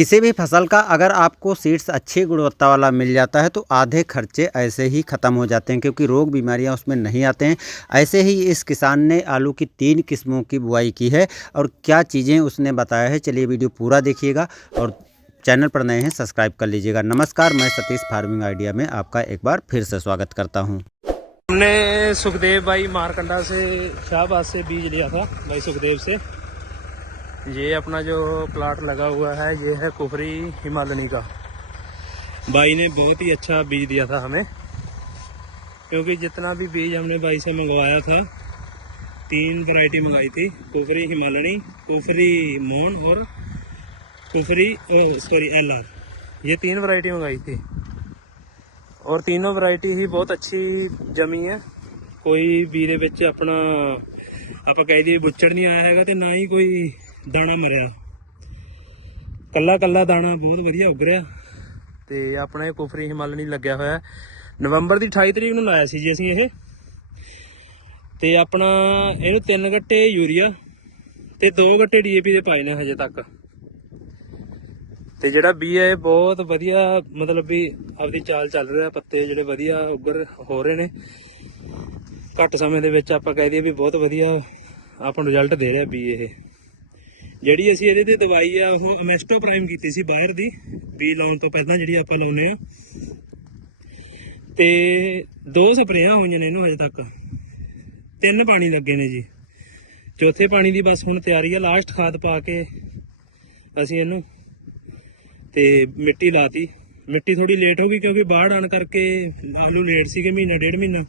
किसी भी फ़सल का अगर आपको सीड्स अच्छी गुणवत्ता वाला मिल जाता है तो आधे खर्चे ऐसे ही ख़त्म हो जाते हैं, क्योंकि रोग बीमारियाँ उसमें नहीं आते हैं। ऐसे ही इस किसान ने आलू की तीन किस्मों की बुआई की है और क्या चीज़ें उसने बताया है, चलिए वीडियो पूरा देखिएगा और चैनल पर नए हैं, सब्सक्राइब कर लीजिएगा। नमस्कार, मैं सतीश फ़ार्मिंग आइडिया में आपका एक बार फिर से स्वागत करता हूँ। हमने सुखदेव भाई मारकंडा से शाहबाद से बीज लिया था, भाई सुखदेव से। ये अपना जो प्लाट लगा हुआ है ये है कुफरी हिमालनी का भाई ने बहुत ही अच्छा बीज दिया था हमें क्योंकि जितना भी बीज हमने भाई से मंगवाया था तीन वैरायटी मंगाई थी कुफरी हिमालनी कुफरी मोन और कुफरी सॉरी एल आर ये तीन वैरायटी मंगाई थी ਔਰ ਤਿੰਨੋਂ ਵੈਰਾਈਟੀ ਹੀ ਬਹੁਤ ਅੱਛੀ ਜਮੀ ਹੈ ਕੋਈ ਵੀ ਦੇ ਵਿੱਚ ਆਪਣਾ ਆਪਾਂ ਕਹਿ ਦਈਏ ਬੁੱਚੜ ਨਹੀਂ ਆਇਆ ਹੈਗਾ ਤੇ ਨਾ ਹੀ ਕੋਈ ਦਾਣਾ ਮਰਿਆ। ਕੱਲਾ ਕੱਲਾ ਦਾਣਾ ਬਹੁਤ ਵਧੀਆ ਉੱਗ ਰਿਹਾ। ਤੇ ਆਪਣਾ ਇਹ ਕੁਫਰੀ ਹਿਮਾਲਨੀ ਲੱਗਿਆ ਹੋਇਆ। ਨਵੰਬਰ ਦੀ 28 ਤਰੀਕ ਨੂੰ ਲਾਇਆ ਸੀ ਜੀ ਅਸੀਂ ਇਹ। ਤੇ ਆਪਣਾ ਇਹਨੂੰ ਤਿੰਨ ਗੱਟੇ ਯੂਰੀਆ ਤੇ ਦੋ ਗੱਟੇ ਡੀਏਪੀ ਦੇ ਪਾਏ ਨੇ ਹਜੇ ਤੱਕ। ਤੇ ਜਿਹੜਾ ਬੀ ਹੈ ਇਹ ਬਹੁਤ ਵਧੀਆ, ਮਤਲਬ ਵੀ ਆਪਦੀ ਚਾਲ ਚੱਲ ਰਿਹਾ, ਪੱਤੇ ਜਿਹੜੇ ਵਧੀਆ ਉੱਗਰ ਹੋ ਰਹੇ ਨੇ। ਘੱਟ ਸਮੇਂ ਦੇ ਵਿੱਚ ਆਪਾਂ ਕਹਿ ਦਈਏ ਵੀ ਬਹੁਤ ਵਧੀਆ, ਆਪਾਂ ਨੂੰ ਰਿਜ਼ਲਟ ਦੇ ਰਿਹਾ ਬੀ ਇਹ। ਜਿਹੜੀ ਅਸੀਂ ਇਹਦੇ ਤੇ ਦਵਾਈ ਆ, ਉਹ ਅਮੈਸਟੋਪ੍ਰਾਈਮ ਕੀਤੀ ਸੀ ਬਾਹਰ ਦੀ ਬੀ ਲਾਉਣ ਤੋਂ ਪਹਿਲਾਂ ਜਿਹੜੀ ਆਪਾਂ ਲਾਉਨੇ ਆ। ਤੇ ਦੋ ਸਪਰੇਆਂ ਹੋਈਆਂ ਨੇ ਇਹਨੂੰ ਹਜੇ ਤੱਕ। ਤਿੰਨ ਪਾਣੀ ਲੱਗੇ ਨੇ ਜੀ। ਚੌਥੇ ਪਾਣੀ ਦੀ ਬਸ ਹੁਣ ਤਿਆਰੀ ਆ, ਲਾਸਟ ਖਾਦ ਪਾ ਕੇ ਅਸੀਂ ਇਹਨੂੰ ਤੇ ਮਿੱਟੀ ਲਾਤੀ। ਮਿੱਟੀ ਥੋੜੀ ਲੇਟ ਹੋ ਗਈ ਕਿਉਂਕਿ ਬਾੜ ਆਣ ਕਰਕੇ ਆਲੂ ਲੇਟ ਸੀਗੇ ਮਹੀਨਾ, ਡੇਢ ਮਹੀਨਾ।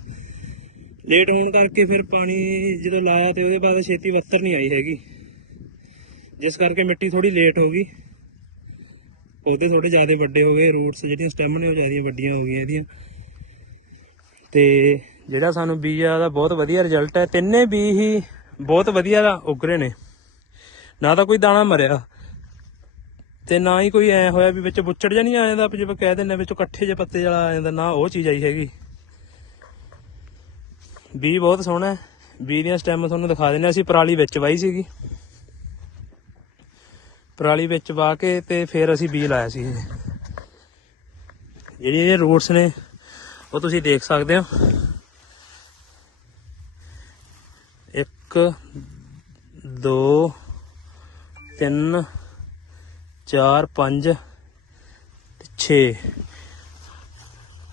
ਲੇਟ ਹੋਣ ਕਰਕੇ ਫਿਰ ਪਾਣੀ ਜਦੋਂ ਲਾਇਆ ਤੇ ਉਹਦੇ ਬਾਅਦ ਛੇਤੀ ਵੱਤਰ ਨਹੀਂ ਆਈ ਹੈਗੀ। ਜਿਸ ਕਰਕੇ ਮਿੱਟੀ ਥੋੜੀ ਲੇਟ ਹੋ ਗਈ। ਪੌਦੇ ਥੋੜੇ ਜ਼ਿਆਦਾ ਵੱਡੇ ਹੋ ਗਏ ਰੂਟਸ ਜਿਹੜੀਆਂ ਸਟੈਮ ਨੇ ਉਹ ਜ਼ਿਆਦਾ ਵੱਡੀਆਂ ਹੋ ਗਈਆਂ ਇਹਦੀਆਂ। ਤੇ ਜਿਹੜਾ ਸਾਨੂੰ ਬੀਜ ਆ, ਉਹਦਾ ਬਹੁਤ ਵਧੀਆ ਰਿਜ਼ਲਟ ਹੈ। ਤਿੰਨੇ ਬੀ ਹੀ ਬਹੁਤ ਵਧੀਆ ਉੱਗ ਰਹੇ ਨੇ। ਨਾ ਤਾਂ ਕੋਈ ਦਾਣਾ ਮਰਿਆ, ਤੇ ਨਾ ਹੀ ਕੋਈ ਐ ਹੋਇਆ ਵੀ ਵਿੱਚ ਬੁੱਚੜ ਜਾਂ ਨਹੀਂ ਆ ਜਾਂਦਾ, ਜਿਵੇਂ ਕਹਿ ਦਿੰਦੇ ਵਿੱਚੋਂ ਇਕੱਠੇ ਜਿਹੇ ਪੱਤੇ ਵਾਲਾ ਆ ਜਾਂਦਾ, ਨਾ ਉਹ ਚੀਜ਼ ਆਈ ਹੈਗੀ। ਬੀ ਬਹੁਤ ਸੋਹਣਾ ਬੀ ਦੀਆਂ ਸਟੈਮ ਤੁਹਾਨੂੰ ਦਿਖਾ ਦਿੰਦੇ ਹਾਂ। ਅਸੀਂ ਪਰਾਲੀ ਵਿੱਚ ਵਾਈ ਸੀਗੀ। ਪਰਾਲੀ ਵਿੱਚ ਵਾ ਕੇ ਤੇ ਫਿਰ ਅਸੀਂ ਬੀ ਲਾਇਆ ਸੀ ਇਹ। ਇਹ ਰੂਟਸ ਨੇ, ਉਹ ਤੁਸੀਂ ਦੇਖ ਸਕਦੇ ਹੋ। ਇੱਕ, ਦੋ, ਤਿੰਨ 4 5 6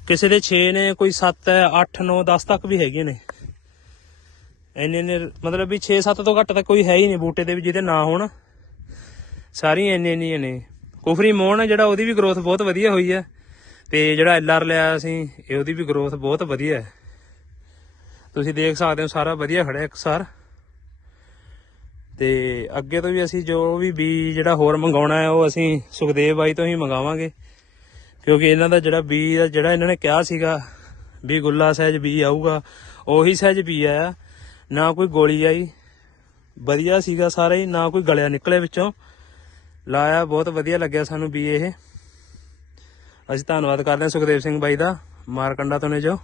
ਕਿਸੇ ਦੇ 6 ਨੇ, ਕੋਈ 7 ਹੈ 8 9 10 ਤੱਕ ਵੀ ਹੈਗੇ ਨੇ। ਇੰਨੇ ਨੇ ਮਤਲਬ ਵੀ 6 7 ਤੋਂ ਘੱਟ ਤਾਂ ਕੋਈ ਹੈ ਹੀ ਨਹੀਂ ਬੂਟੇ ਦੇ ਵੀ, ਜਿਹਦੇ ਨਾ ਹੋਣ। ਸਾਰੀਆਂ ਇੰਨੇ ਇੰਨੀਆਂ ਨੇ। ਕੁਫਰੀ ਮੋਹਨ ਜਿਹੜਾ ਉਹਦੀ ਵੀ ਗਰੋਥ ਬਹੁਤ ਵਧੀਆ ਹੋਈ ਹੈ ਤੇ ਜਿਹੜਾ ਐਲਆਰ ਲਿਆ ਅਸੀਂ ਇਹ ਉਹਦੀ ਵੀ ਗਰੋਥ ਬਹੁਤ ਵਧੀਆ ਹੈ। ਤੁਸੀਂ ਦੇਖ ਸਕਦੇ ਹੋ ਸਾਰਾ ਵਧੀਆ ਖੜਿਆ ਇਕਸਾਰ ਤੇ ਅੱਗੇ ਤੋਂ ਵੀ ਅਸੀਂ ਜੋ ਵੀ ਬੀ ਜਿਹੜਾ ਹੋਰ ਮੰਗਾਉਣਾ ਹੈ, ਉਹ ਅਸੀਂ ਸੁਖਦੇਵ ਬਾਈ ਤੋਂ ਹੀ ਮੰਗਾਵਾਂਗੇ। ਕਿਉਂਕਿ ਇਹਨਾਂ ਦਾ ਜਿਹੜਾ ਬੀ ਦਾ ਜਿਹੜਾ ਇਹਨਾਂ ਨੇ ਕਿਹਾ ਸੀਗਾ ਵੀ ਗੁੱਲਾ ਸਹਿਜ ਬੀ ਆਊਗਾ, ਉਹੀ ਸਹਿਜ ਬੀ ਆਇਆ। ਨਾ ਕੋਈ ਗੋਲੀ ਆਈ। ਵਧੀਆ ਸੀਗਾ ਸਾਰਾ ਹੀ, ਨਾ ਕੋਈ ਗਲਿਆ ਨਿਕਲੇ ਵਿੱਚੋਂ। ਲਾਇਆ, ਬਹੁਤ ਵਧੀਆ ਲੱਗਿਆ ਸਾਨੂੰ ਬੀ ਇਹ। ਅਸੀਂ ਧੰਨਵਾਦ ਕਰਦੇ ਹਾਂ ਸੁਖਦੇਵ ਸਿੰਘ ਬਾਈ ਦਾ। ਮਾਰਕੰਡਾ ਤੋਂ ਨੇ ਜੋ।